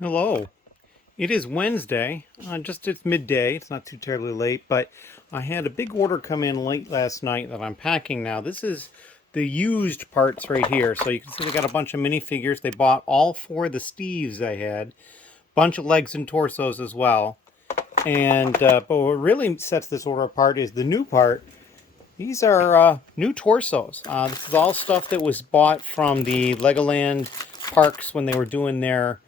Hello. It is Wednesday. It's midday. It's not too terribly late, but I had a big order come in late last night that I'm packing now. This is the used parts right here. So you can see they got a bunch of minifigures. They bought all four of the Steves I had, bunch of legs and torsos as well. And but what really sets this order apart is the new part. These are new torsos. This is all stuff that was bought from the Legoland parks when they were doing their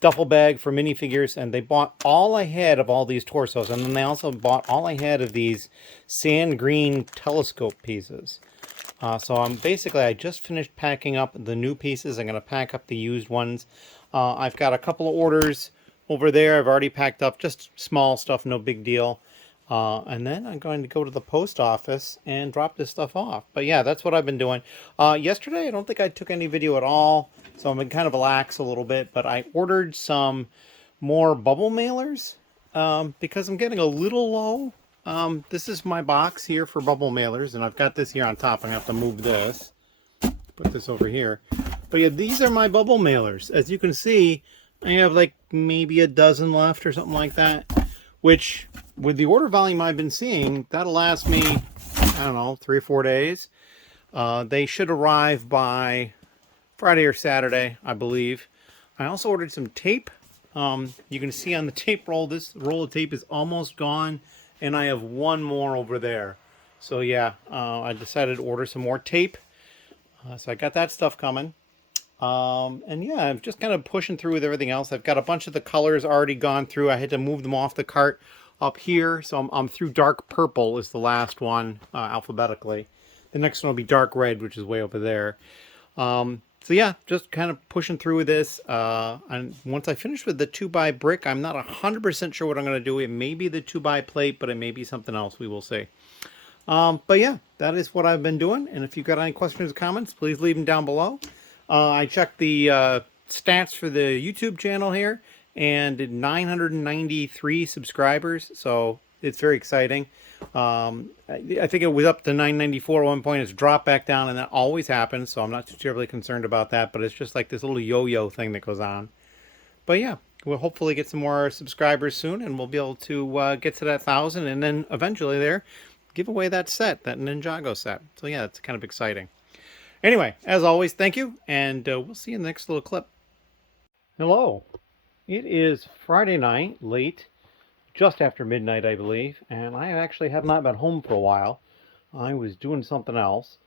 duffel bag for minifigures, and they bought all I had of all these torsos, and then they also bought all I had of these sand green telescope pieces. So I just finished packing up the new pieces. I'm going to pack up the used ones. I've got a couple of orders over there. I've already packed up just small stuff, no big deal. And then I'm going to go to the post office and drop this stuff off. But yeah, that's what I've been doing. Yesterday, I don't think I took any video at all, so I've been kind of lax a little bit. But I ordered some more bubble mailers because I'm getting a little low. This is my box here for bubble mailers, and I've got this here on top. I'm going to have to move this, put this over here. But yeah, these are my bubble mailers. As you can see, I have like maybe a dozen left or something like that, which with the order volume I've been seeing, that'll last me, I don't know, 3 or 4 days. They should arrive by Friday or Saturday, I believe. I also ordered some tape. You can see on the tape roll, this roll of tape is almost gone, and I have one more over there. So yeah, I decided to order some more tape. So I got that stuff coming. And yeah, I'm just kind of pushing through with everything else. I've got a bunch of the colors already gone through. I had to move them off the cart up here. So I'm through dark purple is the last one alphabetically. The next one will be dark red, which is way over there. So yeah, just kind of pushing through with this. And once I finish with the 2x brick, I'm not 100% sure what I'm going to do. It may be the 2x plate, but it may be something else. We will see. But yeah, that is what I've been doing. And if you've got any questions or comments, please leave them down below. I checked the stats for the YouTube channel here, and 993 subscribers, so it's very exciting. I think it was up to 994 at one point. It's dropped back down, and that always happens, so I'm not too terribly concerned about that, but it's just like this little yo-yo thing that goes on. But yeah, we'll hopefully get some more subscribers soon, and we'll be able to get to that 1,000, and then eventually there, give away that set, that Ninjago set. So yeah, it's kind of exciting. Anyway, as always, thank you, and we'll see you in the next little clip. Hello. It is Friday night, late, just after midnight, I believe, and I actually have not been home for a while. I was doing something else.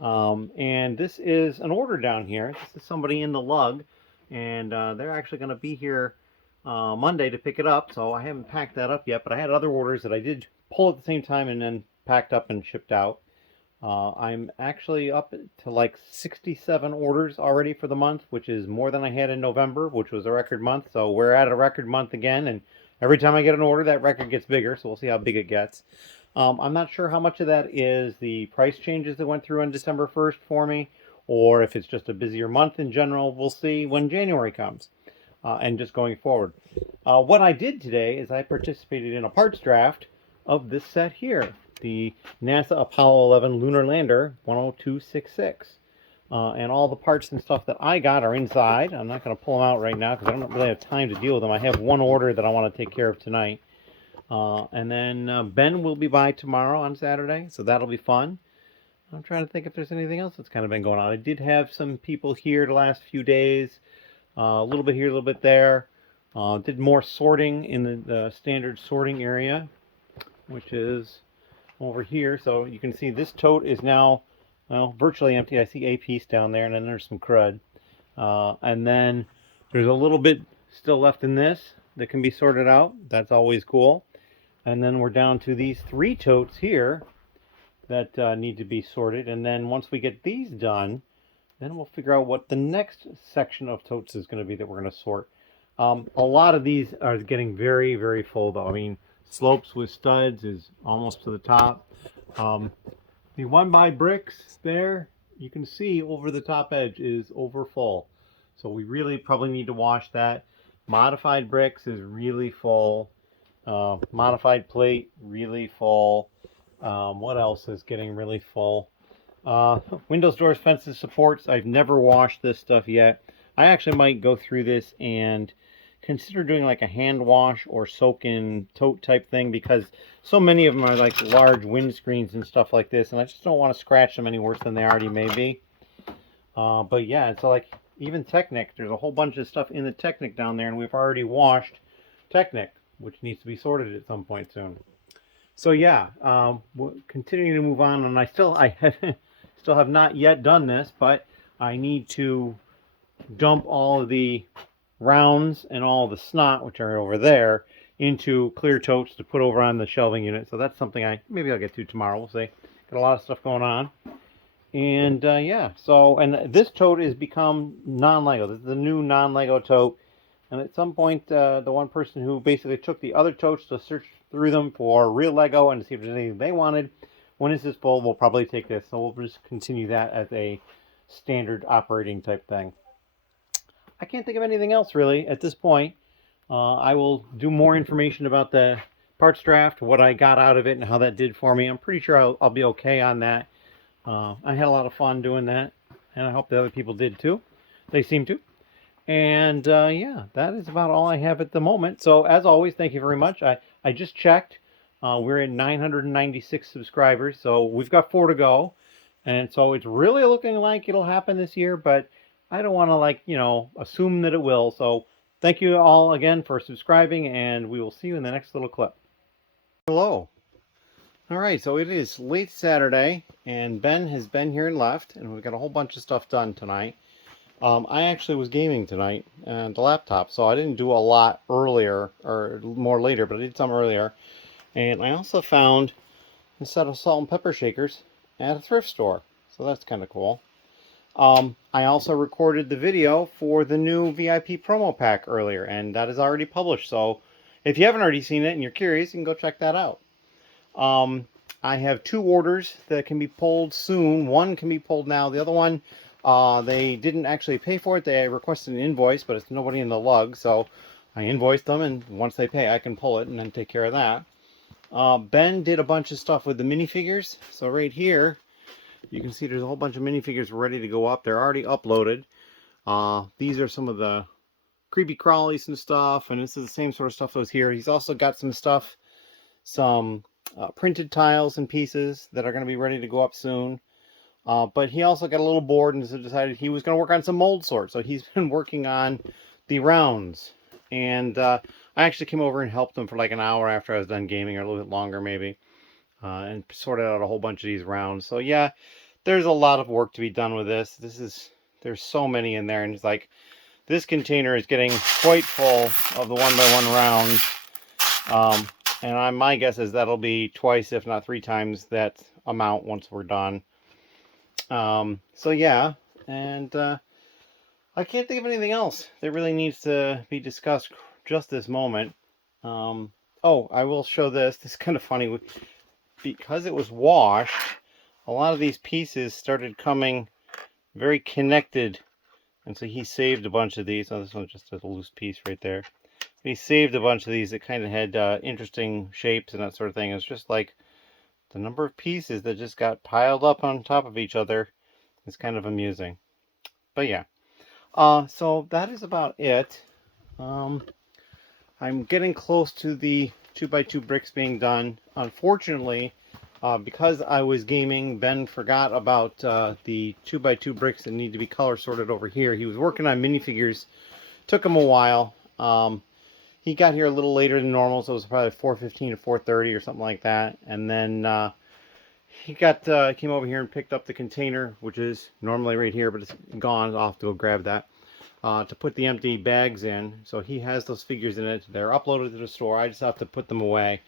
And this is an order down here. This is somebody in the lug, and they're actually going to be here Monday to pick it up, so I haven't packed that up yet, but I had other orders that I did pull at the same time and then packed up and shipped out. I'm actually up to like 67 orders already for the month, which is more than I had in November, which was a record month. So we're at a record month again, and every time I get an order, that record gets bigger, so we'll see how big it gets. I'm not sure how much of that is the price changes that went through on December 1st for me, or if it's just a busier month in general. We'll see when January comes, and just going forward. What I did today is I participated in a parts draft of this set here, the NASA Apollo 11 Lunar Lander 10266. And all the parts and stuff that I got are inside. I'm not going to pull them out right now because I don't really have time to deal with them. I have one order that I want to take care of tonight. And then Ben will be by tomorrow on Saturday, so that'll be fun. I'm trying to think if there's anything else that's kind of been going on. I did have some people here the last few days. A little bit here, a little bit there. Did more sorting in the standard sorting area, which is over here. So you can see this tote is now, well, virtually empty. I see a piece down there, and then there's some crud. And then there's a little bit still left in this that can be sorted out. That's always cool. And then we're down to these 3 totes here that need to be sorted. And then once we get these done, then we'll figure out what the next section of totes is going to be that we're going to sort. A lot of these are getting very, very full, though. I mean, slopes with studs is almost to the top. The 1x bricks there, you can see over the top edge is over full. So we really probably need to wash that. Modified bricks is really full. Modified plate, really full. What else is getting really full? Windows, doors, fences, supports. I've never washed this stuff yet. I actually might go through this and consider doing like a hand wash or soak in tote type thing, because so many of them are like large windscreens and stuff like this, and I just don't want to scratch them any worse than they already may be. But yeah, it's like even Technic, there's a whole bunch of stuff in the Technic down there, and we've already washed Technic, which needs to be sorted at some point soon. So yeah, continuing to move on, and still have not yet done this, but I need to dump all of the rounds and all the snot, which are over there, into clear totes to put over on the shelving unit. So that's something maybe I'll get to tomorrow. We'll see. Got a lot of stuff going on. And yeah, so, and this tote has become non-Lego. This is the new non-Lego tote. And at some point, the one person who basically took the other totes to search through them for real Lego and to see if there's anything they wanted, when this is full, we'll probably take this. So we'll just continue that as a standard operating type thing. I can't think of anything else really at this point. I will do more information about the parts draft, what I got out of it, and how that did for me. I'm pretty sure I'll be okay on that. I had a lot of fun doing that, and I hope the other people did too. They seem to. And yeah, that is about all I have at the moment. So as always, thank you very much. I just checked. We're at 996 subscribers, so we've got 4 to go. And so it's really looking like it'll happen this year, but I don't want to, like, assume that it will. So thank you all again for subscribing, and we will see you in the next little clip. Hello. All right, so it is late Saturday, and Ben has been here and left, and we've got a whole bunch of stuff done tonight. I actually was gaming tonight on the laptop, so I didn't do a lot earlier, or more later, but I did some earlier. And I also found a set of salt and pepper shakers at a thrift store, so that's kind of cool. I also recorded the video for the new VIP promo pack earlier, and that is already published. So if you haven't already seen it and you're curious, you can go check that out. I have 2 orders that can be pulled soon. One can be pulled now. The other one, they didn't actually pay for it. They requested an invoice, but it's nobody in the lug. So I invoiced them, and once they pay, I can pull it and then take care of that. Ben did a bunch of stuff with the minifigures. So right here, you can see there's a whole bunch of minifigures ready to go up. They're already uploaded. These are some of the creepy crawlies and stuff, and this is the same sort of stuff that was here. He's also got some stuff, some printed tiles and pieces that are going to be ready to go up soon. But he also got a little bored and decided he was going to work on some mold sorts. So he's been working on the rounds. And I actually came over and helped him for like an hour after I was done gaming, or a little bit longer maybe. And sorted out a whole bunch of these rounds. So yeah, there's a lot of work to be done with this. There's so many in there, and it's like this container is getting quite full of the 1x1 rounds. And my guess is that'll be twice, if not 3 times that amount once we're done. So yeah, and I can't think of anything else that really needs to be discussed just this moment. Oh, I will show this. This is kind of funny. Because it was washed, a lot of these pieces started coming very connected. And so he saved a bunch of these. Oh, this one's just a loose piece right there. He saved a bunch of these that kind of had interesting shapes and that sort of thing. It's just like the number of pieces that just got piled up on top of each other is kind of amusing. But yeah. So that is about it. I'm getting close to the 2x2 bricks being done. Unfortunately, because I was gaming, Ben forgot about the 2x2 bricks that need to be color sorted over here. He was working on minifigures. Took him a while. He got here a little later than normal, so it was probably 4:15 to 4:30 or something like that. And then he came over here and picked up the container, which is normally right here, but it's gone. I'll have to go grab that. To put the empty bags in. So he has those figures in it. They're uploaded to the store. I just have to put them away.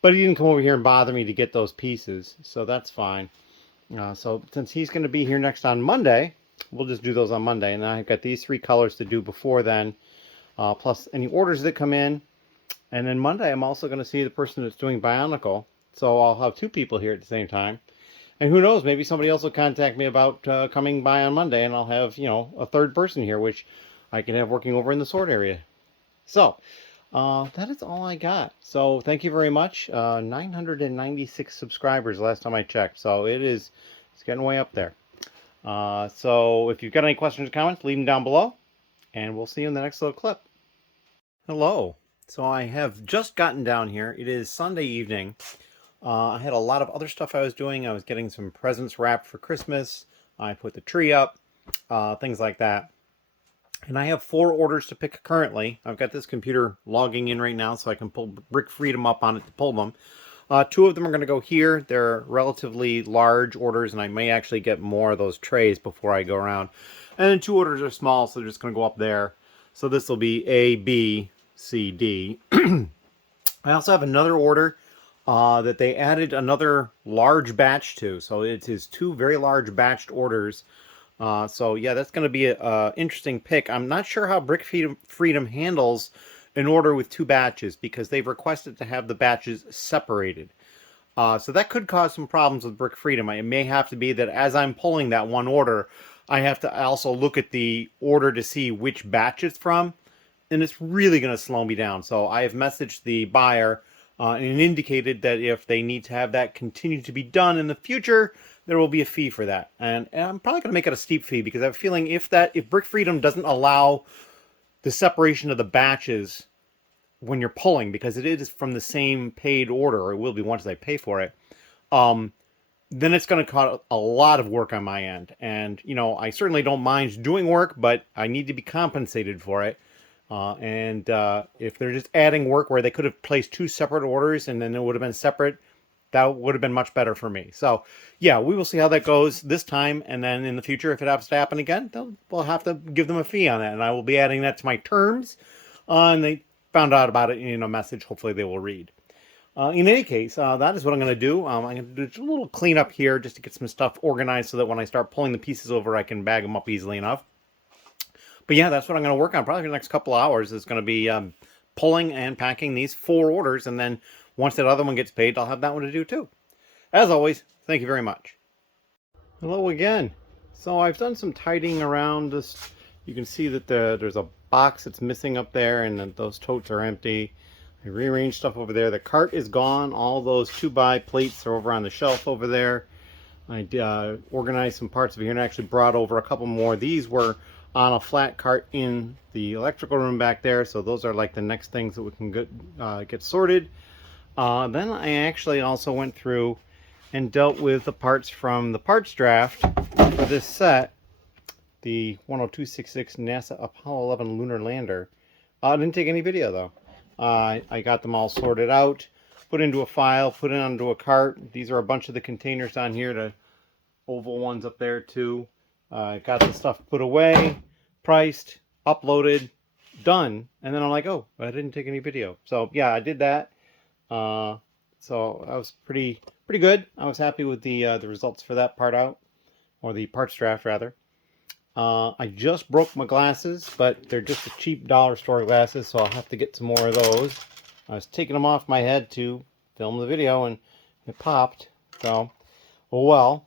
But he didn't come over here and bother me to get those pieces, so that's fine. So since he's going to be here next on Monday, we'll just do those on Monday. And I've got these 3 colors to do before then, plus any orders that come in. And then Monday, I'm also going to see the person that's doing Bionicle. So I'll have 2 people here at the same time. And who knows, maybe somebody else will contact me about coming by on Monday, and I'll have, a 3rd person here, which I can have working over in the sort area. So, that is all I got. So, thank you very much. 996 subscribers last time I checked. So, it's getting way up there. So, if you've got any questions or comments, leave them down below. and we'll see you in the next little clip. Hello. So I have just gotten down here. It is Sunday evening. I had a lot of other stuff I was doing. I was getting some presents wrapped for Christmas. I put the tree up, things like that. And I have 4 orders to pick currently. I've got this computer logging in right now so I can pull Brick Freedom up on it to pull them. 2 of them are going to go here. They're relatively large orders, and I may actually get more of those trays before I go around. And then 2 orders are small, so they're just going to go up there. So this will be A, B, C, D. I also have another order that they added another large batch to. So it is 2 very large batched orders. So yeah, that's going to be an interesting pick. I'm not sure how Brick Freedom handles an order with 2 batches because they've requested to have the batches separated. So that could cause some problems with Brick Freedom. It may have to be that as I'm pulling that one order, I have to also look at the order to see which batch it's from, and it's really going to slow me down. So I have messaged the buyer and indicated that if they need to have that continue to be done in the future, there will be a fee for that. And I'm probably going to make it a steep fee because I have a feeling if Brick Freedom doesn't allow the separation of the batches when you're pulling, because it is from the same paid order, or it will be once I pay for it, then it's going to cause a lot of work on my end. And, you know, I certainly don't mind doing work, but I need to be compensated for it. If they're just adding work where they could have placed 2 separate orders and then it would have been separate, that would have been much better for me. So, yeah, we will see how that goes this time. And then in the future, if it happens to happen again, we'll have to give them a fee on that. And I will be adding that to my terms. And they found out about it in a message. Hopefully they will read. In any case, that is what I'm going to do. I'm going to do just a little cleanup here just to get some stuff organized so that when I start pulling the pieces over, I can bag them up easily enough. But yeah, that's what I'm going to work on probably for the next couple of hours. Is going to be pulling and packing these 4 orders. And then once that other one gets paid, I'll have that one to do too. As always, thank you very much. Hello again. So I've done some tidying around this. You can see that there's a box that's missing up there, and then those totes are empty. I rearranged stuff over there. The cart is gone. All those 2x plates are over on the shelf over there. I organized some parts of here and actually brought over a couple more. These were on a flat cart in the electrical room back there, so those are like the next things that we can get sorted. Then I actually also went through and dealt with the parts from the parts draft for this set, the 10266 NASA Apollo 11 Lunar Lander. I didn't take any video though. I got them all sorted out, put into a file, put it onto a cart. These are a bunch of the containers on here, the oval ones up there too. Got the stuff put away, priced, uploaded, done, and then I'm like, oh, I didn't take any video. So yeah, I did that. So I was pretty good. I was happy with the results for that part out, or the parts draft rather. I just broke my glasses, but they're just the cheap dollar store glasses, so I'll have to get some more of those. I was taking them off my head to film the video, and it popped. So, oh well.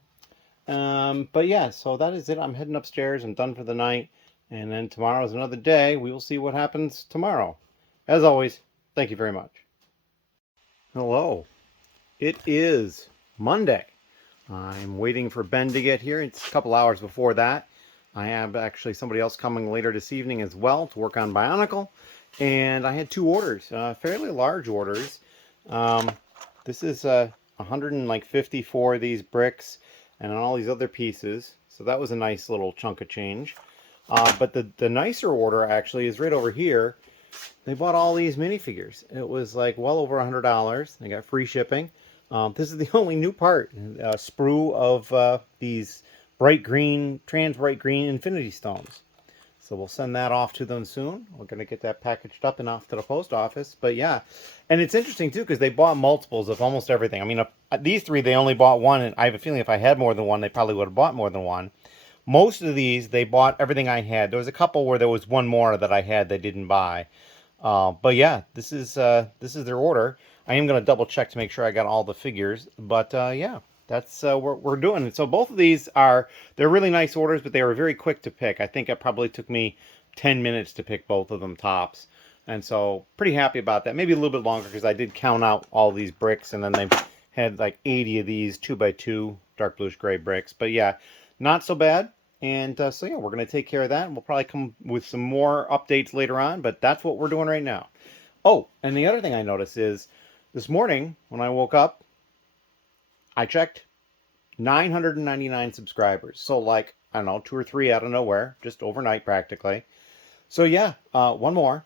But yeah, so that is it. I'm heading upstairs. I'm done for the night. And then tomorrow's another day. We will see what happens tomorrow. As always, thank you very much. Hello. It is Monday. I'm waiting for Ben to get here. It's a couple hours before that. I have actually somebody else coming later this evening as well to work on Bionicle. And I had 2 orders, fairly large orders. This is 154 of these bricks and all these other pieces. So that was a nice little chunk of change. But the nicer order actually is right over here. They bought all these minifigures. It was like well over $100. They got free shipping. This is the only new part, a sprue of these bright green, trans bright green infinity stones. So we'll send that off to them soon. We're going to get that packaged up and off to the post office. But yeah, and it's interesting too because they bought multiples of almost everything. I mean, these 3, they only bought 1, and I have a feeling if I had more than 1, they probably would have bought more than 1. Most of these, they bought everything I had. There was a couple where there was 1 more that I had they didn't buy. But yeah, this is their order. I am going to double check to make sure I got all the figures. But yeah, that's what we're doing. So both of these they're really nice orders, but they were very quick to pick. I think it probably took me 10 minutes to pick both of them tops. And so pretty happy about that. Maybe a little bit longer because I did count out all these bricks, and then they had like 80 of these 2x2 dark bluish gray bricks. But yeah, not so bad. And so yeah, we're going to take care of that, and we'll probably come with some more updates later on, but that's what we're doing right now. Oh, and the other thing I noticed is this morning when I woke up, I checked 999 subscribers. So like, I don't know, 2 or 3 out of nowhere, just overnight practically. So yeah, one more.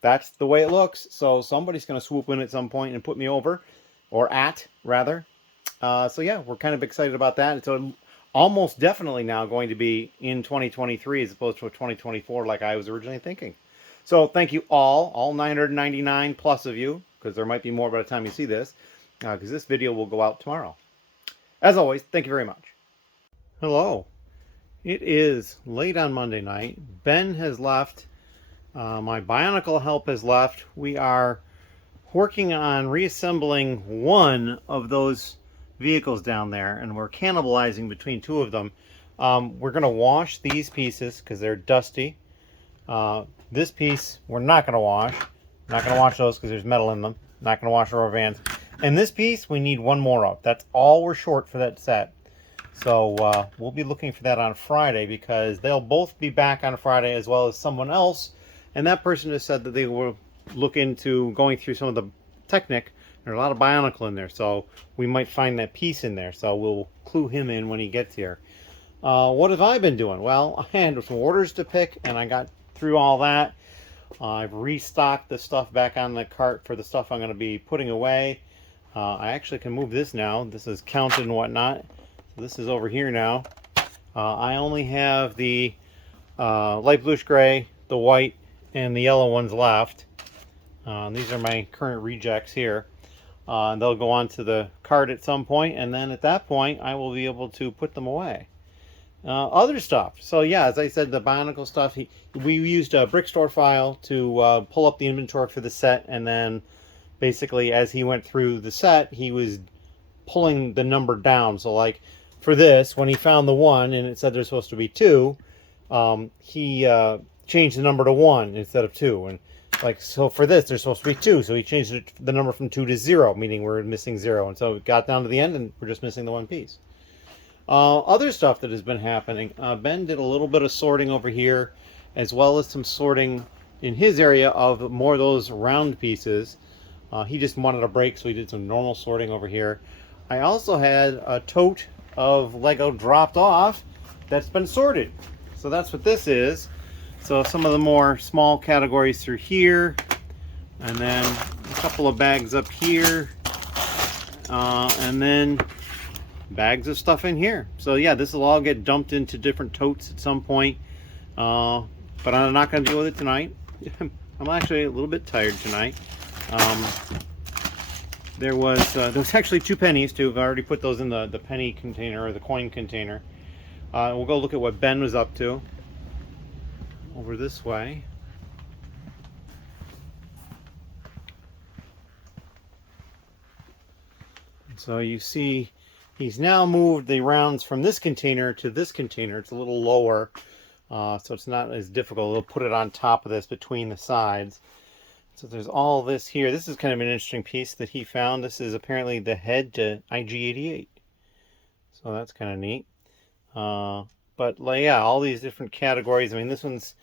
That's the way it looks. So somebody's going to swoop in at some point and put me over, or at, rather. So yeah, we're kind of excited about that. It's almost definitely now going to be in 2023 as opposed to 2024 like I was originally thinking. So thank you all 999 plus of you, because there might be more by the time you see this, because this video will go out tomorrow. As always, thank you very much. Hello. It is late on Monday night. Ben has left. My Bionicle help has left. We are working on reassembling one of those vehicles down there, and we're cannibalizing between 2 of them. We're going to wash these pieces because they're dusty. This piece we're not going to wash. Not going to wash those because there's metal in them. Not going to wash rubber bands. And this piece we need 1 more of. That's all we're short for that set. So we'll be looking for that on Friday, because they'll both be back on Friday, as well as someone else. And that person has said that they will look into going through some of the Technic. There's a lot of Bionicle in there, so we might find that piece in there. So we'll clue him in when he gets here. What have I been doing? Well, I had some orders to pick, and I got through all that. I've restocked the stuff back on the cart for the stuff I'm going to be putting away. I actually can move this now. This is counted and whatnot. So this is over here now. I only have the light bluish gray, the white, and the yellow ones left. These are my current rejects here. They'll go onto the cart at some point, and then at that point I will be able to put them away. Other stuff. So yeah, as I said, the Bionicle stuff, we used a brick store file to pull up the inventory for the set, and then basically as he went through the set, he was pulling the number down. So like for this, when he found the 1 and it said there's supposed to be 2, he changed the number to 1 instead of 2. And like, so for this, there's supposed to be 2, so he changed the number from 2 to 0, meaning we're missing 0. And so it got down to the end, and we're just missing the 1 piece. Other stuff that has been happening, Ben did a little bit of sorting over here, as well as some sorting in his area of more of those round pieces. He just wanted a break, so he did some normal sorting over here. I also had a tote of Lego dropped off that's been sorted. So that's what this is. So some of the more small categories through here, and then a couple of bags up here, and then bags of stuff in here. So yeah, this will all get dumped into different totes at some point, but I'm not going to deal with it tonight. I'm actually a little bit tired tonight. There was actually 2 pennies too. I've already put those in the penny container, or the coin container. We'll go look at what Ben was up to over this way. So you see he's now moved the rounds from this container to this container. It's a little lower, so it's not as difficult. We'll put it on top of this between the sides. So there's all this here. This is kind of an interesting piece that he found. This is apparently the head to IG-88. So that's kind of neat. But yeah, all these different categories. I mean, this one's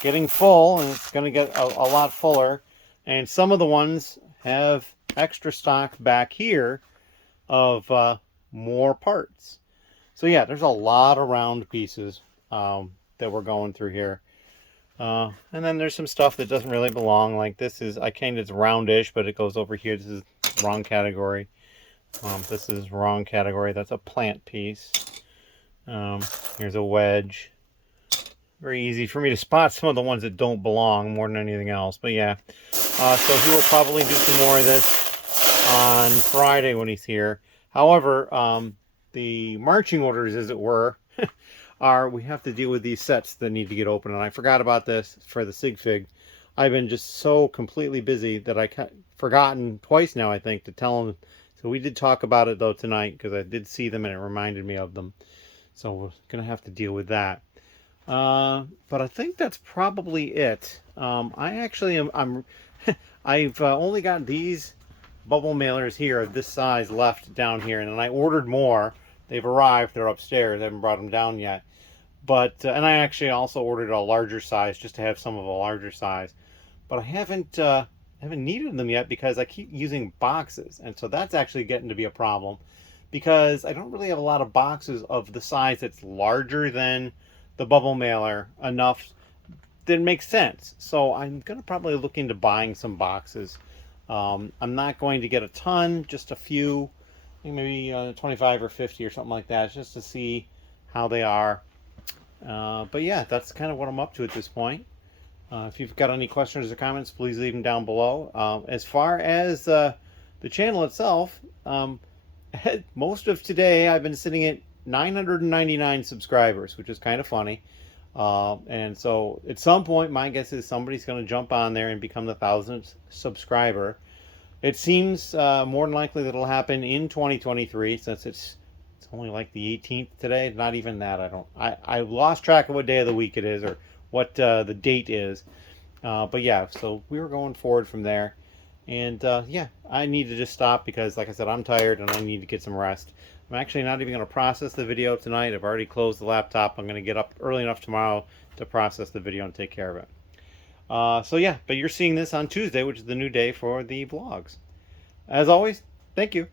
getting full, and it's going to get a lot fuller. And some of the ones have extra stock back here of more parts. So yeah, there's a lot of round pieces that we're going through here. And then there's some stuff that doesn't really belong. Like this is, it's roundish, but it goes over here. This is wrong category. This is wrong category. That's a plant piece. Here's a wedge. Very easy for me to spot some of the ones that don't belong more than anything else. But yeah, so he will probably do some more of this on Friday when he's here. However, the marching orders, as it were, are we have to deal with these sets that need to get open. And I forgot about this for the sig fig. I've been just so completely busy that I forgotten twice now, I think, to tell him. So we did talk about it though tonight, because I did see them and it reminded me of them. So we're gonna have to deal with that. But I think that's probably it. I actually am. I've only got these bubble mailers here of this size left down here, and then I ordered more. They've arrived. They're upstairs. I haven't brought them down yet. But and I actually also ordered a larger size just to have some of a larger size. But I haven't needed them yet because I keep using boxes, and so that's actually getting to be a problem because I don't really have a lot of boxes of the size that's larger than the bubble mailer enough that makes sense. So I'm gonna probably look into buying some boxes. I'm not going to get a ton, just a few, maybe 25 or 50 or something like that, just to see how they are. But yeah, that's kind of what I'm up to at this point. If you've got any questions or comments, please leave them down below. As far as the channel itself, most of today I've been sitting at 999 subscribers, which is kind of funny. And so at some point, my guess is somebody's going to jump on there and become the 1,000th subscriber. It seems more than likely that it'll happen in 2023, since it's only like the 18th today. Not even that. I lost track of what day of the week it is or what the date is. But yeah, so we were going forward from there. And yeah, I need to just stop because, like I said, I'm tired and I need to get some rest. I'm actually not even going to process the video tonight. I've already closed the laptop. I'm going to get up early enough tomorrow to process the video and take care of it. So yeah, but you're seeing this on Tuesday, which is the new day for the vlogs. As always, thank you.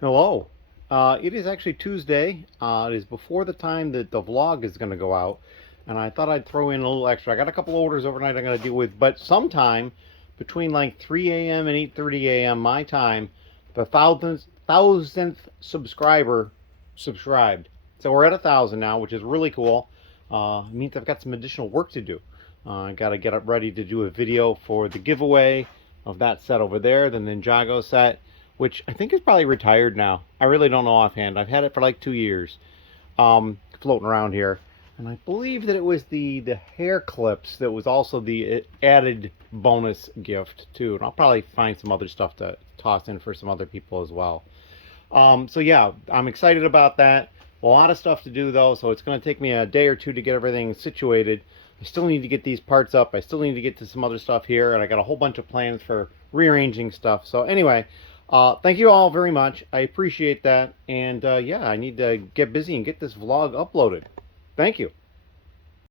Hello. It is actually Tuesday. It is before the time that the vlog is going to go out. And I thought I'd throw in a little extra. I got a couple orders overnight I'm going to deal with. But sometime between like 3 a.m. and 8:30 a.m. my time, the thousandth subscriber subscribed. So we're at 1,000 now, which is really cool. It means I've got some additional work to do. I got to get up ready to do a video for the giveaway of that set over there, the Ninjago set, which I think is probably retired now. I really don't know offhand. I've had it for like 2 years, floating around here. And I believe that it was the hair clips that was also the added bonus gift too. And I'll probably find some other stuff to toss in for some other people as well. So yeah, I'm excited about that. A lot of stuff to do though, so it's going to take me a day or two to get everything situated. I still need to get these parts up. I still need to get to some other stuff here, and I got a whole bunch of plans for rearranging stuff. So anyway, thank you all very much. I appreciate that. And yeah, I need to get busy and get this vlog uploaded. Thank you.